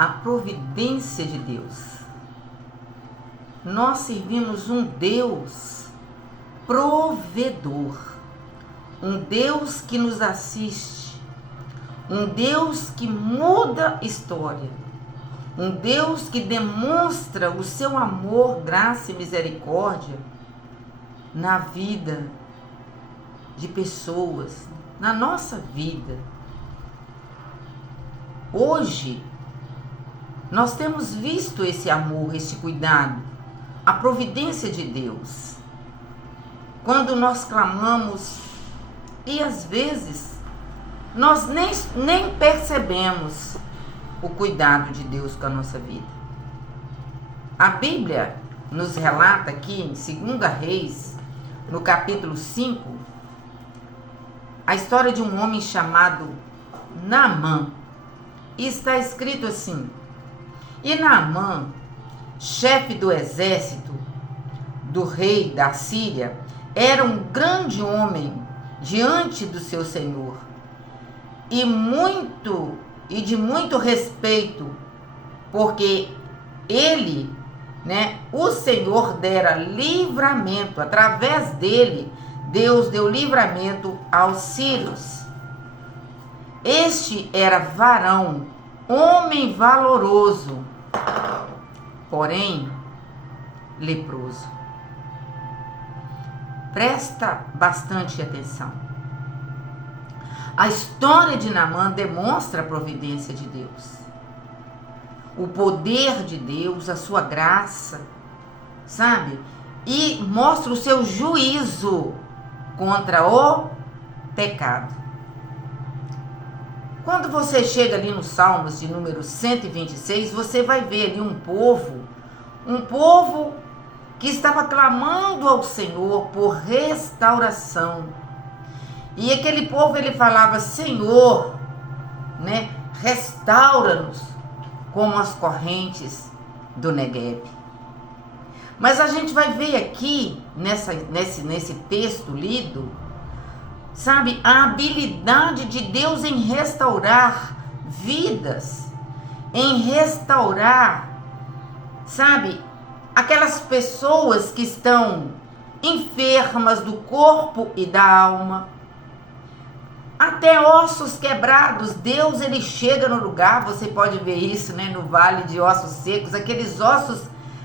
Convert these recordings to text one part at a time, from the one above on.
a providência de Deus. Nós servimos um Deus provedor, um Deus que nos assiste, um Deus que muda história, um Deus que demonstra o seu amor, graça e misericórdia na vida de pessoas, na nossa vida. Hoje, nós temos visto esse amor, esse cuidado, a providência de Deus. Quando nós clamamos, e às vezes nós nem percebemos o cuidado de Deus com a nossa vida. A Bíblia nos relata aqui em 2 Reis, no capítulo 5, a história de um homem chamado Naamã. E está escrito assim: e Naamã, chefe do exército do rei da Síria, era um grande homem diante do seu senhor, e de muito respeito, porque ele, o Senhor dera livramento, através dele, Deus deu livramento aos sírios. Este era varão, homem valoroso, porém leproso. Presta bastante atenção. A história de Naamã demonstra a providência de Deus, o poder de Deus, a sua graça, sabe? E mostra o seu juízo contra o pecado. Quando você chega ali nos Salmos de número 126, você vai ver ali um povo que estava clamando ao Senhor por restauração. E aquele povo, ele falava: Senhor, restaura-nos como as correntes do Negueb. Mas a gente vai ver aqui, nesse texto lido, sabe, a habilidade de Deus em restaurar vidas, em restaurar, sabe, aquelas pessoas que estão enfermas do corpo e da alma, até ossos quebrados. Deus, ele chega no lugar, você pode ver isso, no vale de ossos secos, aqueles ossos,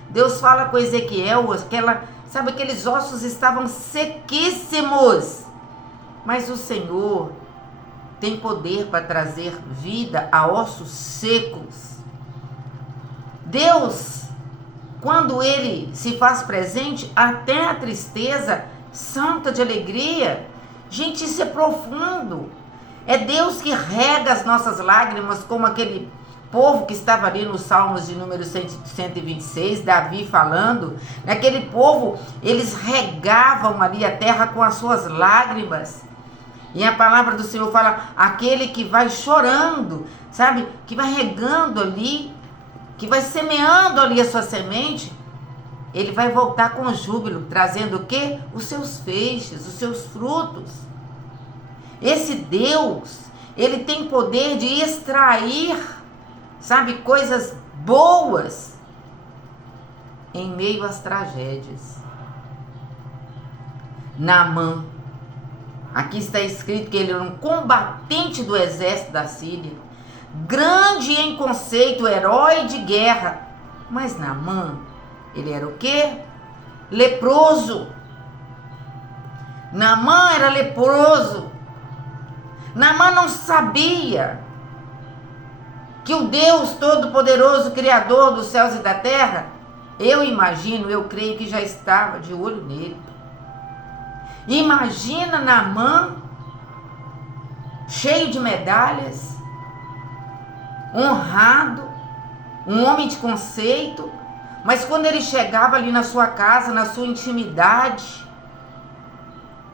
Deus fala com Ezequiel, aqueles ossos estavam sequíssimos, mas o Senhor tem poder para trazer vida a ossos secos. Deus, quando ele se faz presente, até a tristeza santa de alegria. Gente, isso é profundo. É Deus que rega as nossas lágrimas, como aquele povo que estava ali nos Salmos de número 126, Davi falando. Naquele povo, eles regavam ali a terra com as suas lágrimas. E a palavra do Senhor fala: aquele que vai chorando, sabe, que vai regando ali, que vai semeando ali a sua semente, ele vai voltar com júbilo, trazendo o quê? Os seus feixes, os seus frutos. Esse Deus, ele tem poder de extrair, sabe, coisas boas em meio às tragédias. Naamã, aqui está escrito que ele era um combatente do exército da Síria, grande em conceito, herói de guerra. Mas Naamã, ele era o quê? Leproso. Naamã era leproso. Naamã não sabia que o Deus Todo-Poderoso, Criador dos céus e da terra, eu creio que já estava de olho nele. Imagina Naamã, cheio de medalhas, honrado, um homem de conceito, mas quando ele chegava ali na sua casa, na sua intimidade,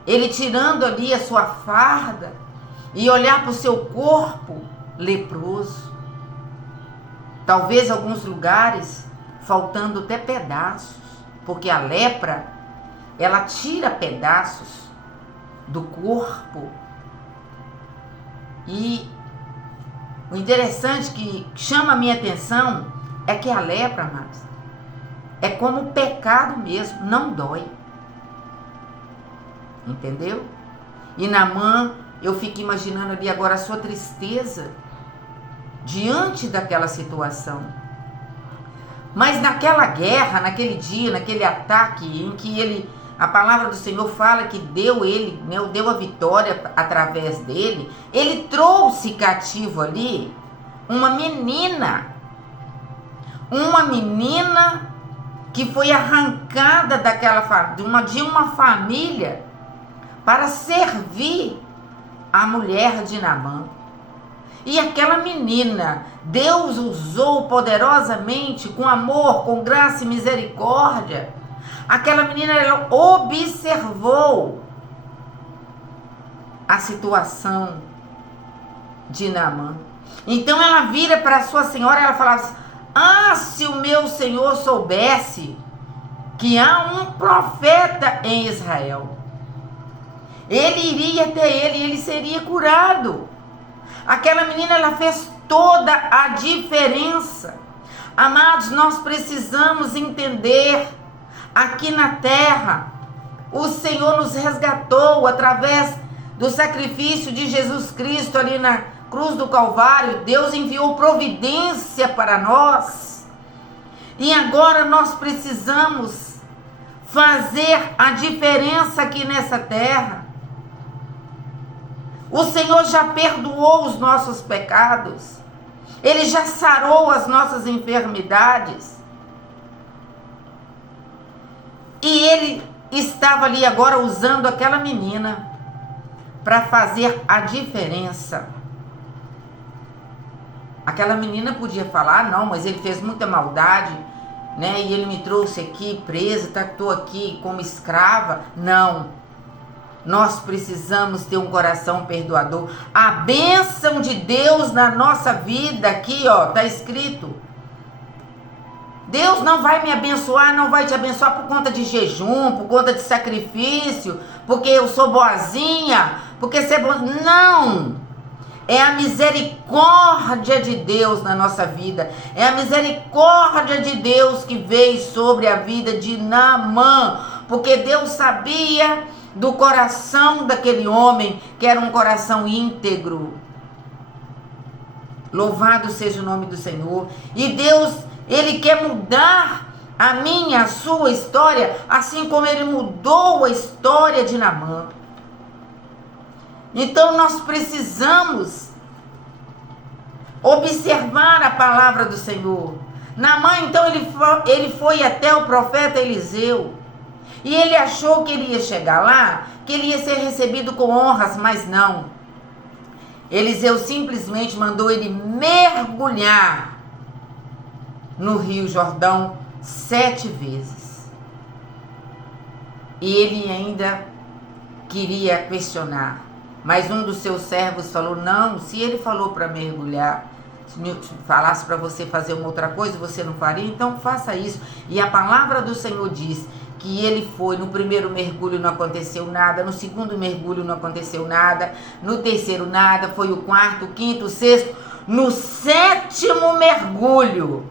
ele tirando ali a sua farda e olhar para o seu corpo leproso, talvez em alguns lugares faltando até pedaços, porque a lepra, ela tira pedaços do corpo e O interessante que chama a minha atenção é que a lepra, amados, é como o pecado mesmo, não dói. Entendeu? E Naamã, eu fico imaginando ali agora a sua tristeza diante daquela situação. Mas naquela guerra, naquele dia, naquele ataque em que a palavra do Senhor fala que deu a vitória através dele, ele trouxe cativo ali uma menina que foi arrancada de uma família para servir a mulher de Naamã. E aquela menina, Deus usou poderosamente, com amor, com graça e misericórdia. Aquela menina, ela observou a situação de Naamã. Então ela vira para a sua senhora e ela falava assim: ah, se o meu senhor soubesse que há um profeta em Israel, ele iria até ele e ele seria curado. Aquela menina, ela fez toda a diferença. Amados, nós precisamos entender, aqui na terra, o Senhor nos resgatou através do sacrifício de Jesus Cristo ali na cruz do Calvário. Deus enviou providência para nós. E agora nós precisamos fazer a diferença aqui nessa terra. O Senhor já perdoou os nossos pecados. Ele já sarou as nossas enfermidades. E Ele estava ali agora usando aquela menina para fazer a diferença. Aquela menina podia falar: não, mas ele fez muita maldade, né? E ele me trouxe aqui presa, estou aqui como escrava. Não. Nós precisamos ter um coração perdoador. A bênção de Deus na nossa vida, aqui ó, está escrito. Deus não vai me abençoar, não vai te abençoar por conta de jejum, por conta de sacrifício, porque eu sou boazinha, porque você é boa. Não! É a misericórdia de Deus na nossa vida. É a misericórdia de Deus que veio sobre a vida de Naamã, porque Deus sabia do coração daquele homem, que era um coração íntegro. Louvado seja o nome do Senhor. E Deus, Ele quer mudar a minha, a sua história, assim como Ele mudou a história de Naamã. Então nós precisamos observar a palavra do Senhor. Naamã, então, ele foi até o profeta Eliseu. E ele achou que ele ia chegar lá, que ele ia ser recebido com honras, mas não. Eliseu simplesmente mandou ele mergulhar no Rio Jordão 7 vezes. E ele ainda queria questionar. Mas um dos seus servos falou: não, se ele falou para mergulhar, se falasse para você fazer uma outra coisa, você não faria? Então faça isso. E a palavra do Senhor diz que ele foi, no primeiro mergulho não aconteceu nada, no segundo mergulho não aconteceu nada, no terceiro nada, foi o quarto, o quinto, o sexto, no 7º mergulho,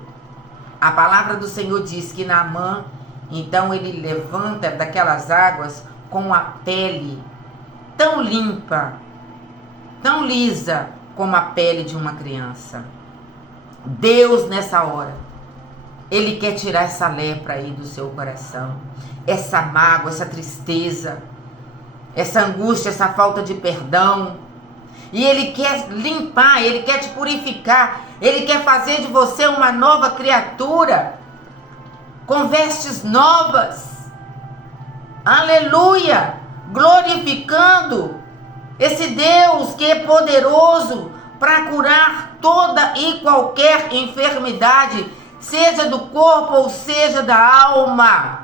a palavra do Senhor diz que Naamã, então ele levanta daquelas águas com a pele tão limpa, tão lisa como a pele de uma criança. Deus, nessa hora, Ele quer tirar essa lepra aí do seu coração, essa mágoa, essa tristeza, essa angústia, essa falta de perdão. E Ele quer limpar, Ele quer te purificar, Ele quer fazer de você uma nova criatura, com vestes novas. Aleluia! Glorificando esse Deus que é poderoso para curar toda e qualquer enfermidade, seja do corpo ou seja da alma.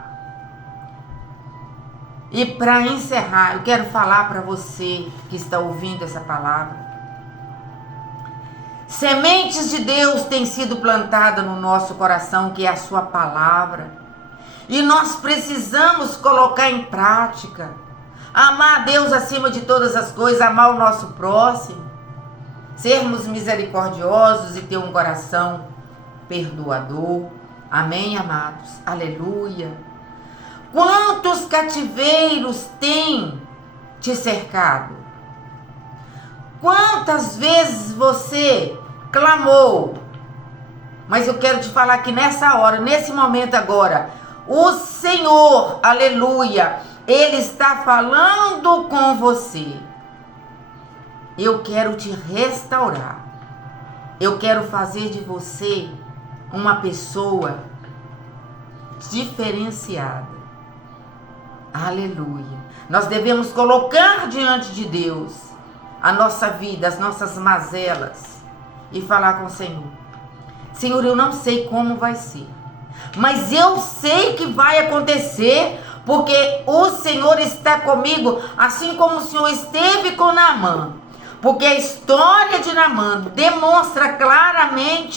E para encerrar, eu quero falar para você que está ouvindo essa palavra. Sementes de Deus têm sido plantadas no nosso coração, que é a sua palavra. E nós precisamos colocar em prática. Amar a Deus acima de todas as coisas, amar o nosso próximo. sermos misericordiosos e ter um coração perdoador. Amém, amados? Aleluia. Quantos cativeiros têm te cercado? Quantas vezes você clamou? Mas eu quero te falar que nessa hora, nesse momento agora, o Senhor, aleluia, Ele está falando com você. Eu quero te restaurar. Eu quero fazer de você uma pessoa diferenciada. Aleluia. Nós devemos colocar diante de Deus a nossa vida, as nossas mazelas e falar com o Senhor. Senhor, eu não sei como vai ser, mas eu sei que vai acontecer, porque o Senhor está comigo, assim como o Senhor esteve com Naamã. Porque a história de Naamã demonstra claramente